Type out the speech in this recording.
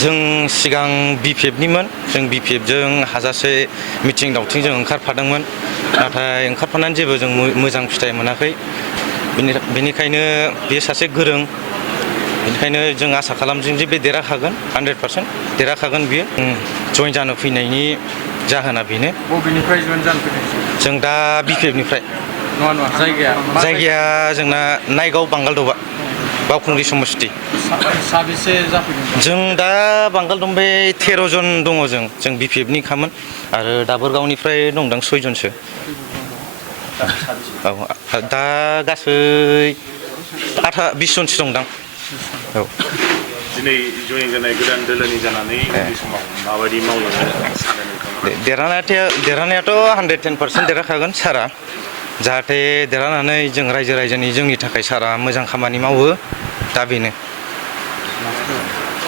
जों सिगां BPF-निमोन जों BPF-जों हाजासे मिथिं दावथिं जों ओंखारफादोंमोन नाथाय ओंखारफानानै जेबो जों मोजां फिथाइ मोनाखै बेनिखायनो बे सासे गोरों बेनिखायनो जों आसा खालामदों जे बे देरहाखागोन 100% देरहाखागोन बियो जइन जानो फैनायनि जाहोना बेनो बबेनिफ्राय जइन जानो फैनाय जों दा BPF-निफ्राय नङा जायगाया जोंना नायगाव बांगालदबा बावखुंग्रि समस्ति साबेसे जाफैदों जों दा बांगालदबा 13 जन दङ जों BPF-निखामोन आरो दाबोरगावनिफ्राय दंदां 6 जनसो औ दा गासै 20 जनसो दंदां औ दिनै जइन जानाय गोदान दोलोनि जानानै बे समाव माबायदि मावलांनो सानो नोंथाङा देरहानायाथ' 110% देरहाखागोन सारा जाहाथे देरहानानै जों रायजो राजानि जोंनि थाखाय सारा मोजां खामानि मावो दा बेनो